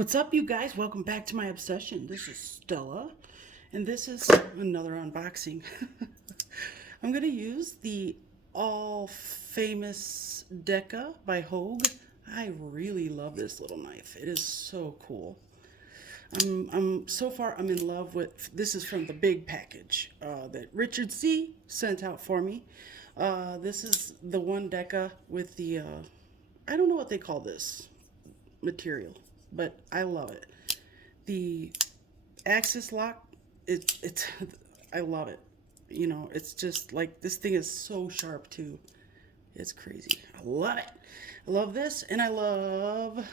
What's up, you guys? Welcome back to my obsession. This is Stella, and this is another unboxing. I'm going to use the all famous Deca by Hogue. I really love this little knife. It is so cool. So far I'm in love with this. Is from the big package that Richard C sent out for me. This is the one Deca with the I don't know what they call this material, but I love it. The axis lock, it's I love it. You know, it's just like this thing is so sharp too. It's crazy. I love it. I love this, and I love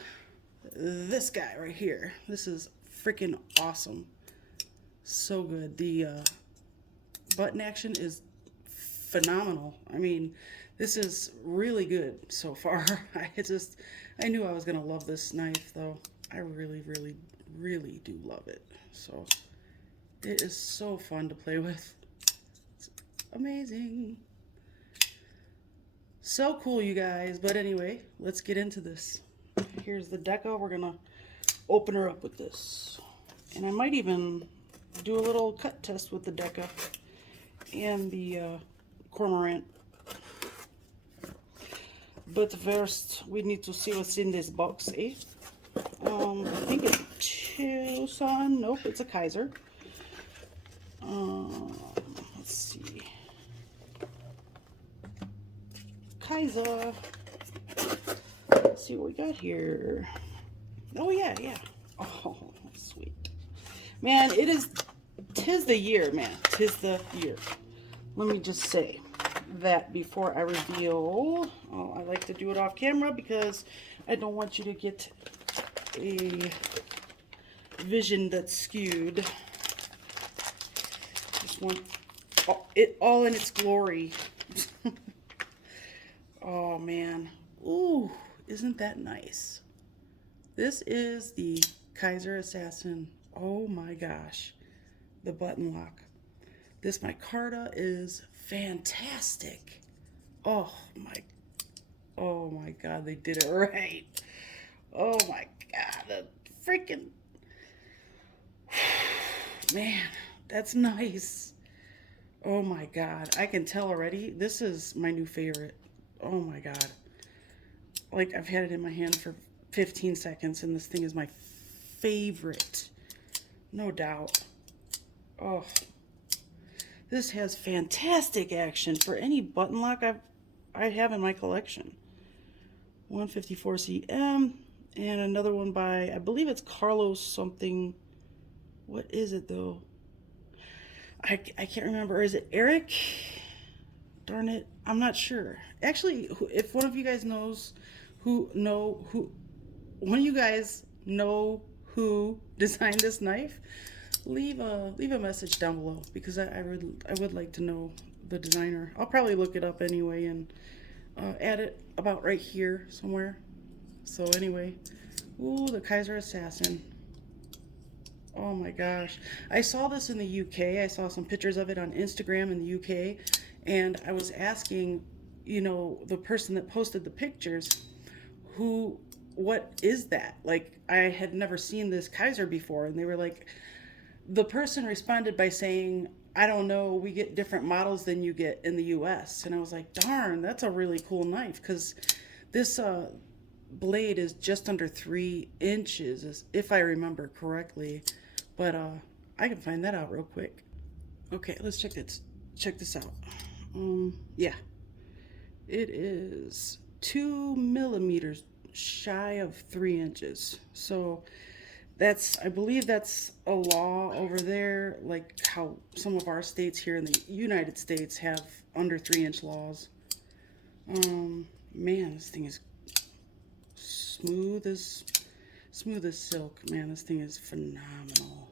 this guy right here. This is freaking awesome. So good. The button action is phenomenal. I mean, this is really good so far. I knew I was gonna love this knife though. I really, really, really do love it. So it is so fun to play with. It's amazing. So cool, you guys. But anyway, let's get into this. Here's the Deca. We're gonna open her up with this. And I might even do a little cut test with the Deca and the Cormorant. But first, we need to see what's in this box, eh? I think it's Tucson. Nope, it's a Kaiser. Let's see. Kaiser. Let's see what we got here. Oh, yeah. Oh, sweet. Man, tis the year, man. Tis the year. Let me just say that before I reveal. Oh, I like to do it off camera because I don't want you to get a vision that's skewed. Just want it all in its glory. Oh man. Ooh, isn't that nice? This is the Kaiser Assassin. Oh my gosh. The button lock. This micarta is fantastic. Oh my god, they did it right. Oh my god, the freaking man, that's nice. Oh my god, I can tell already. This is my new favorite. Oh my god. Like, I've had it in my hand for 15 seconds, and this thing is my favorite. No doubt. Oh, this has fantastic action for any button lock I have in my collection. 154 CM, and another one by, I believe it's Carlos something. What is it though? I can't remember. Is it Eric? Darn it, I'm not sure. Actually, if one of you guys one of you guys know who designed this knife, leave a message down below, because I would like to know the designer. I'll probably look it up anyway and add it about right here somewhere. So anyway, ooh, the Kaiser Assassin. Oh my gosh. I saw this in the UK. I saw some pictures of it on Instagram in the UK, and I was asking, the person that posted the pictures, what is that? Like, I had never seen this Kaiser before, and they were like, the person responded by saying, I don't know, we get different models than you get in the US. And I was like, darn, that's a really cool knife, because this blade is just under 3 inches, if I remember correctly. But I can find that out real quick. Okay, let's check this out. Yeah, it is 2 millimeters shy of 3 inches. So I believe that's a law over there, like how some of our states here in the United States have under 3 inch laws. Man, this thing is smooth as silk. Man, this thing is phenomenal.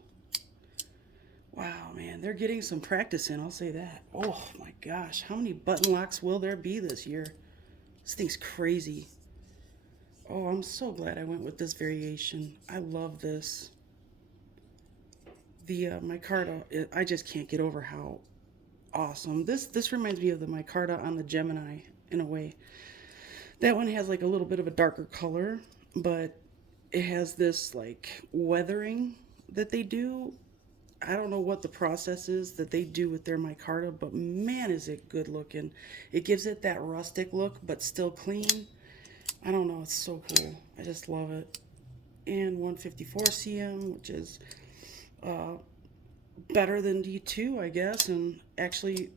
Wow, man, they're getting some practice in, I'll say that. Oh my gosh, how many button locks will there be this year? This thing's crazy. Oh, I'm so glad I went with this variation. I love this. The micarta, I just can't get over how awesome. This reminds me of the micarta on the Gemini in a way. That one has like a little bit of a darker color, but it has this like weathering that they do. I don't know what the process is that they do with their micarta, but man, is it good looking. It gives it that rustic look, but still clean. I don't know, it's so cool. I just love it. And 154 cm, which is uh, better than D2, I guess. And actually,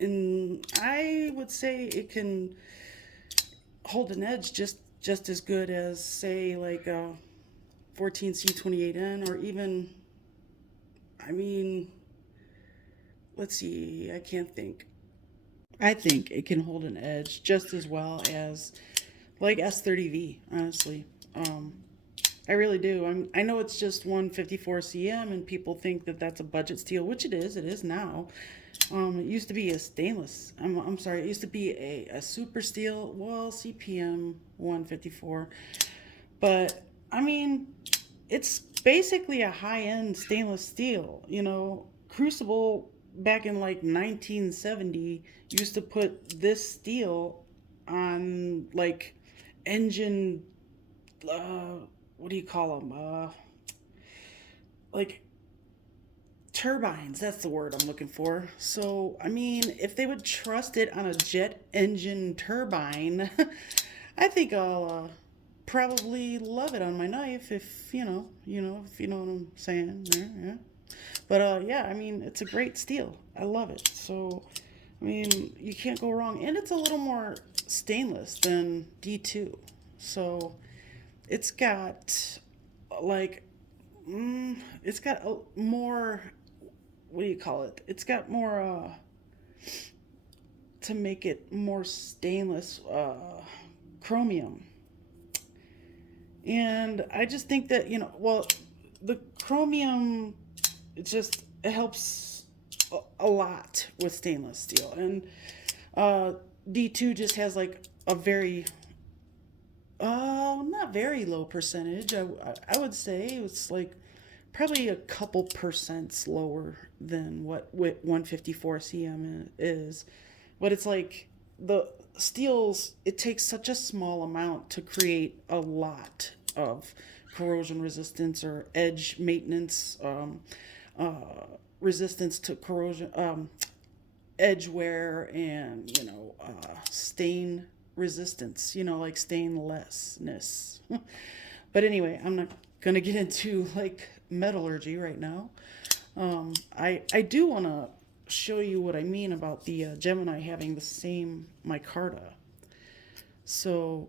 I would say it can hold an edge just as good as, say, like 14C28N, or even, I mean, let's see, I can't think. I think it can hold an edge just as well as like S30V, honestly. Um, I really do. I know it's just 154 cm, and people think that that's a budget steel, which it is. It is now. It used to be a stainless. I'm sorry. It used to be a super steel. Well, CPM 154, but I mean, it's basically a high end stainless steel. Crucible back in like 1970 used to put this steel on like engine. Uh, what do you call them? Like turbines. That's the word I'm looking for. So, I mean, if they would trust it on a jet engine turbine, I think I'll probably love it on my knife if if you know what I'm saying. Yeah, yeah. But yeah, I mean, it's a great steel. I love it. So, I mean, you can't go wrong, and it's a little more stainless than D2. So, it's got like it's got a more, what do you call it? It's got more to make it more stainless chromium. And I just think that, well, the chromium, it helps a lot with stainless steel. And uh, D2 just has like a very, not very low percentage. I would say it's like probably a couple percents lower than what 154 cm is. But it's like the steels, it takes such a small amount to create a lot of corrosion resistance or edge maintenance, uh, resistance to corrosion, edge wear, and stain resistance, like stainlessness. But anyway, I'm not gonna get into like metallurgy right now. I do want to show you what I mean about the Gemini having the same micarta. So,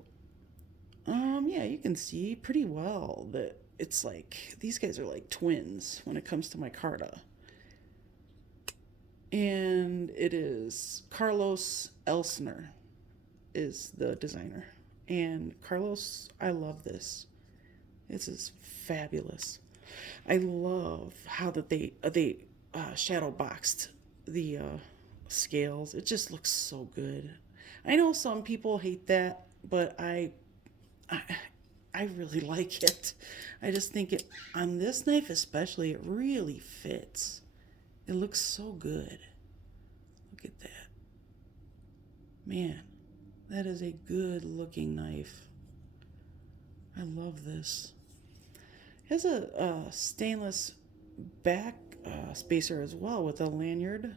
yeah, you can see pretty well that it's like these guys are like twins when it comes to micarta. And it is Carlos Elsner is the designer. And Carlos, I love this. This is fabulous. I love how that they shadow boxed the scales. It just looks so good. I know some people hate that, but I I really like it. I just think it on this knife especially, it really fits. It looks so good. Look at that. Man, that is a good looking knife. I love this. It has a stainless back spacer as well with a lanyard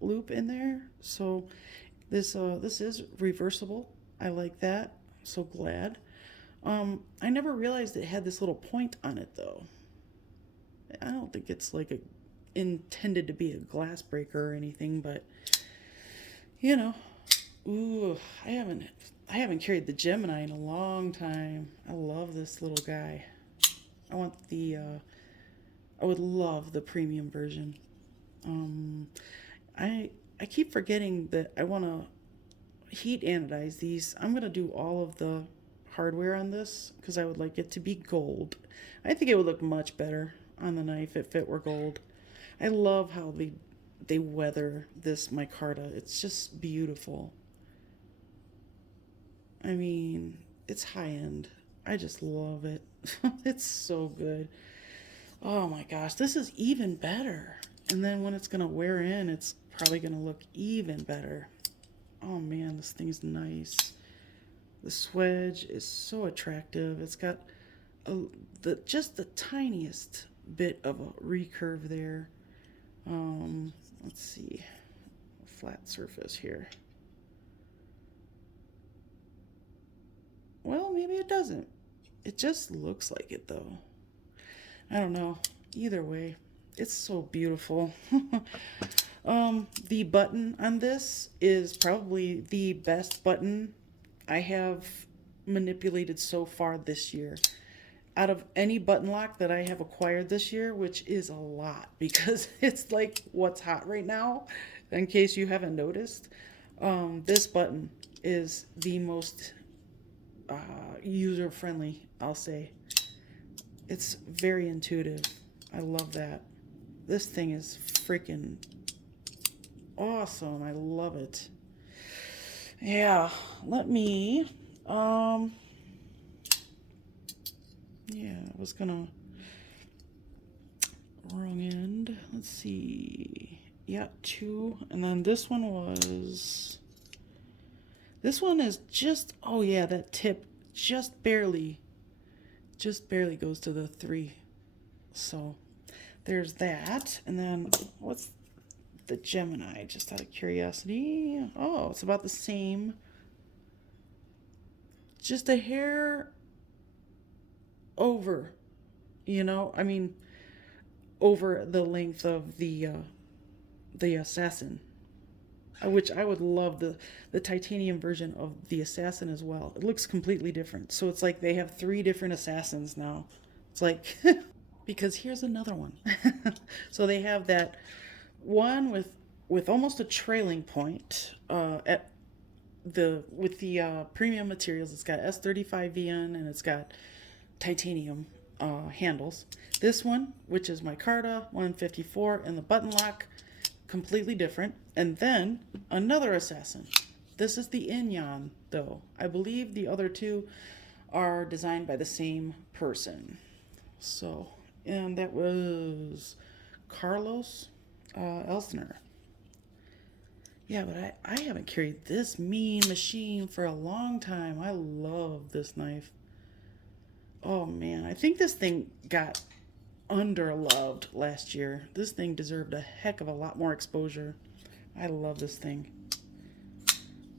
loop in there. So this is reversible. I like that. So glad. I never realized it had this little point on it though. I don't think it's like a intended to be a glass breaker or anything, but you know, ooh, I haven't carried the Gemini in a long time. I love this little guy. I want I would love the premium version. Um, I keep forgetting that I want to heat anodize these. I'm gonna do all of the hardware on this because I would like it to be gold. I think it would look much better on the knife if it were gold. I love how they weather this micarta. It's just beautiful. I mean, it's high end. I just love it. It's so good. Oh my gosh, this is even better. And then when it's gonna wear in, it's probably gonna look even better. Oh man, this thing's nice. The swedge is so attractive. It's got just the tiniest bit of a recurve there. Let's see, flat surface here. Well, maybe it doesn't. It just looks like it though. I don't know. Either way, it's so beautiful. The button on this is probably the best button I have manipulated so far this year. Out of any button lock that I have acquired this year, which is a lot because it's like what's hot right now, in case you haven't noticed, this button is the most user friendly, I'll say. It's very intuitive. I love that. This thing is freaking awesome. I love it. Yeah, let me yeah, I was gonna wrong end. Let's see. Yeah, 2. And then this one is just, oh yeah, that tip just barely goes to the 3. So there's that. And then what's the Gemini, just out of curiosity? Oh, it's about the same. Just a hair over, I mean, over the length of the Assassin, which I would love the titanium version of the Assassin as well. It looks completely different. So it's like they have 3 different Assassins now. It's like, because here's another one. So they have that one with almost a trailing point with the premium materials. It's got S35VN and it's got titanium handles. This one, which is micarta 154, and the button lock, completely different. And then another Assassin. This is the Inyan, though. I believe the other 2 are designed by the same person. So, and that was Carlos Elsner. Yeah, but I haven't carried this mean machine for a long time. I love this knife. Oh man, I think this thing got underloved last year. This thing deserved a heck of a lot more exposure. I love this thing.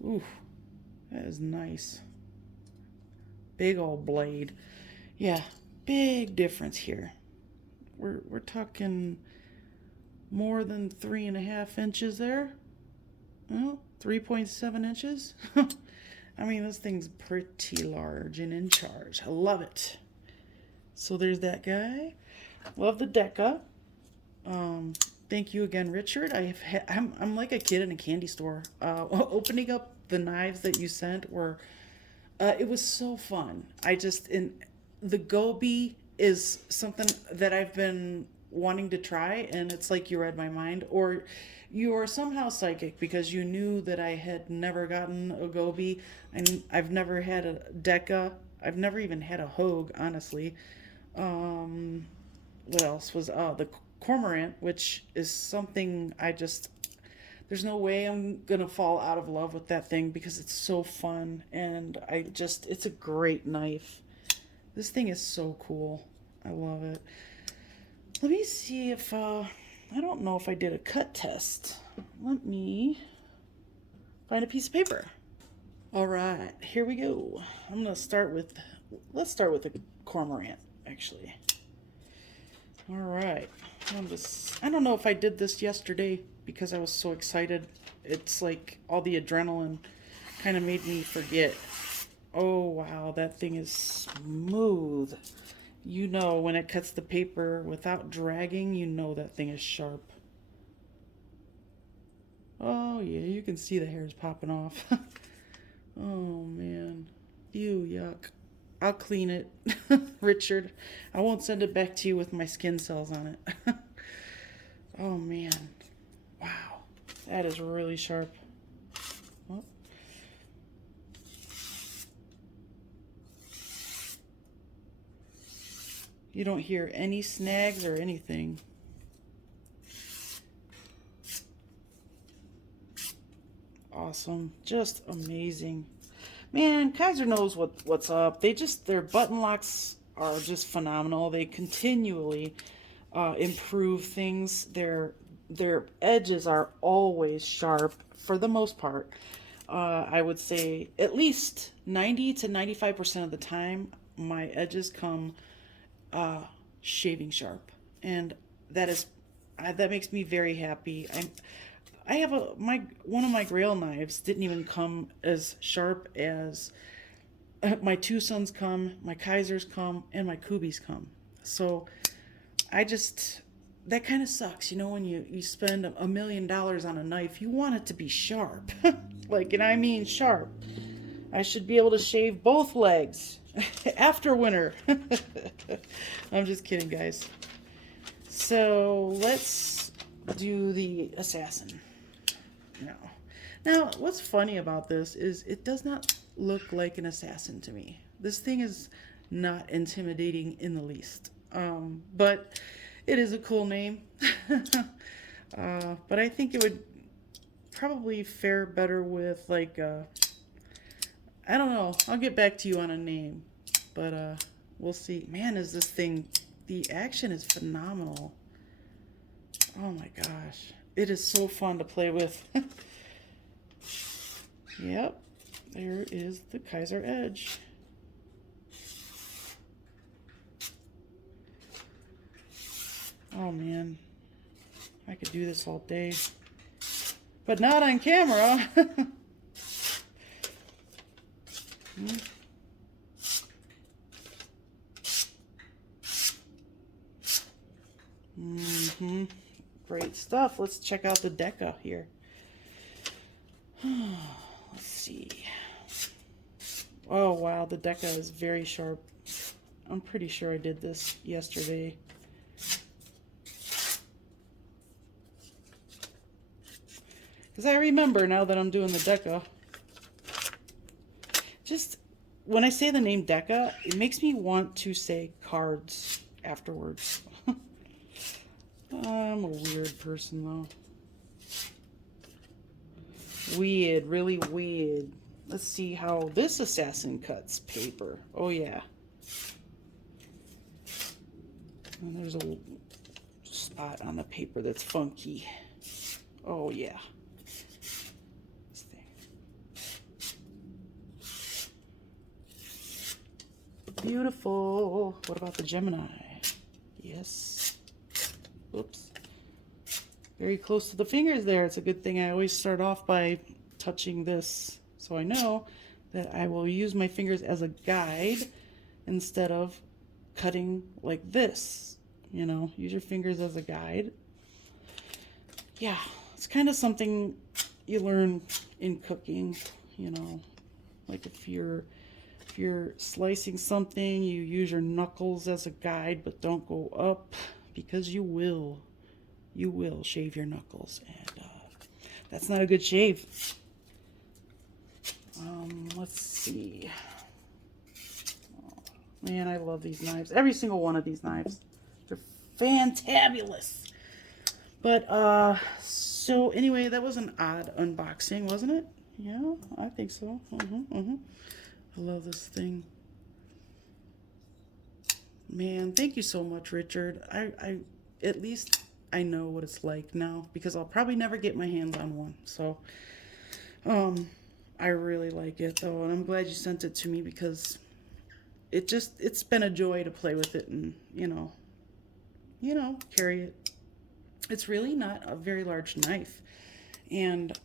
Ooh, that is nice. Big old blade. Yeah, big difference here. We're talking more than 3.5 inches there. Well, 3.7 inches. I mean, this thing's pretty large and in charge. I love it. So there's that guy. Love the Deca. Thank you again, Richard. I'm like a kid in a candy store. Opening up the knives that you sent it was so fun. The Gobi is something that I've been wanting to try, and it's like you read my mind, or you are somehow psychic because you knew that I had never gotten a Gobi, and I've never had a Deca. I've never even had a Hogue, honestly. What else was the Cormorant, which is something there's no way I'm gonna fall out of love with that thing because it's so fun, and it's a great knife. This thing is so cool. I love it. Let me see if I don't know if I did a cut test. Let me find a piece of paper. All right, here we go. Let's start with the Cormorant, actually. All right. I don't know if I did this yesterday because I was so excited. It's like all the adrenaline kind of made me forget. Oh, wow, that thing is smooth. When it cuts the paper without dragging, that thing is sharp. Oh, yeah, you can see the hairs popping off. Oh, man. Ew, yuck. I'll clean it, Richard. I won't send it back to you with my skin cells on it. Oh, man. Wow. That is really sharp. Oh. You don't hear any snags or anything. Awesome. Just amazing. Man, Kizer knows what's up. Their button locks are just phenomenal. They continually improve things. Their edges are always sharp for the most part. I would say at least 90 to 95% of the time, my edges come shaving sharp, and that is that makes me very happy. I have my one of my Grail knives didn't even come as sharp as my two sons come, my Kaisers come, and my Kubis come. So I just that kind of sucks, when you spend $1 million on a knife, you want it to be sharp, like, and I mean sharp. I should be able to shave both legs after winter. I'm just kidding, guys. So let's do the assassin. Now, what's funny about this is it does not look like an assassin to me. This thing is not intimidating in the least. But it is a cool name. But I think it would probably fare better with, like, I don't know. I'll get back to you on a name. But we'll see. Man, is this thing... The action is phenomenal. Oh my gosh. It is so fun to play with. Yep. There is the Kaiser Edge. Oh man. I could do this all day. But not on camera. Great stuff. Let's check out the Deca here. Let's see. Oh wow, the Deca is very sharp. I'm pretty sure I did this yesterday. Because I remember now that I'm doing the Deca. Just when I say the name Deca, it makes me want to say cards afterwards. I'm a weird person, though. Weird, really weird. Let's see how this assassin cuts paper. Oh, yeah. And there's a spot on the paper that's funky. Oh, yeah. This thing. Beautiful. What about the Gemini? Yes. Oops. Very close to the fingers there. It's a good thing I always start off by touching this, so I know that I will use my fingers as a guide instead of cutting like this. Use your fingers as a guide. Yeah, it's kind of something you learn in cooking, like if you're slicing something, you use your knuckles as a guide, but don't go up. Because you will shave your knuckles, and that's not a good shave. Let's see. Oh, man, I love these knives. Every single one of these knives. They're fantabulous. But, so anyway, that was an odd unboxing, wasn't it? Yeah, I think so. I love this thing. Man, thank you so much, Richard. I at least I know what it's like now, because I'll probably never get my hands on one. So, I really like it though, and I'm glad you sent it to me, because it's been a joy to play with it and, carry it. It's really not a very large knife, and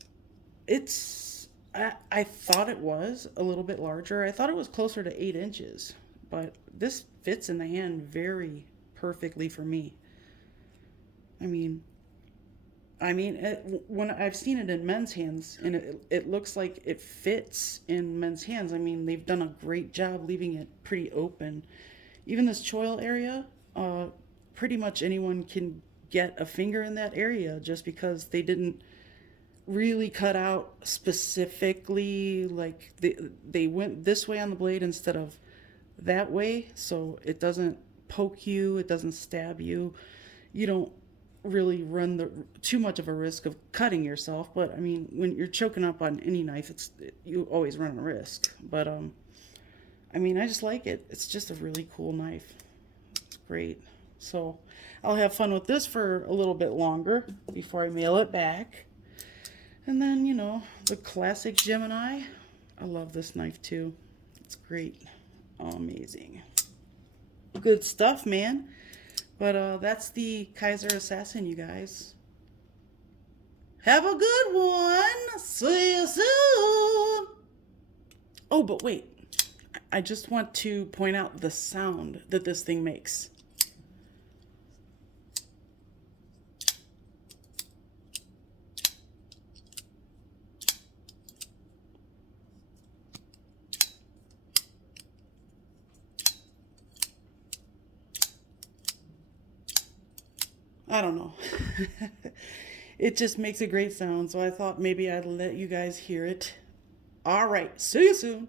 I thought it was a little bit larger. I thought it was closer to 8 inches, but this fits in the hand very perfectly for me. I mean, when I've seen it in men's hands, and it looks like it fits in men's hands. I mean, they've done a great job leaving it pretty open. Even this choil area, pretty much anyone can get a finger in that area, just because they didn't really cut out specifically, like they went this way on the blade instead of that way, so it doesn't poke you, it doesn't stab you. You don't really run too much of a risk of cutting yourself, but I mean, when you're choking up on any knife, you always run a risk. But I mean, I just like it. It's just a really cool knife. It's great. So I'll have fun with this for a little bit longer before I mail it back. And then, you know, the classic Gemini. I love this knife too. It's great. Amazing. Good stuff, man. But that's the Kaiser Assassin, you guys. Have a good one. See you soon. Oh, but wait. I just want to point out the sound that this thing makes. I don't know. It just makes a great sound, so I thought maybe I'd let you guys hear it. All right, see you soon.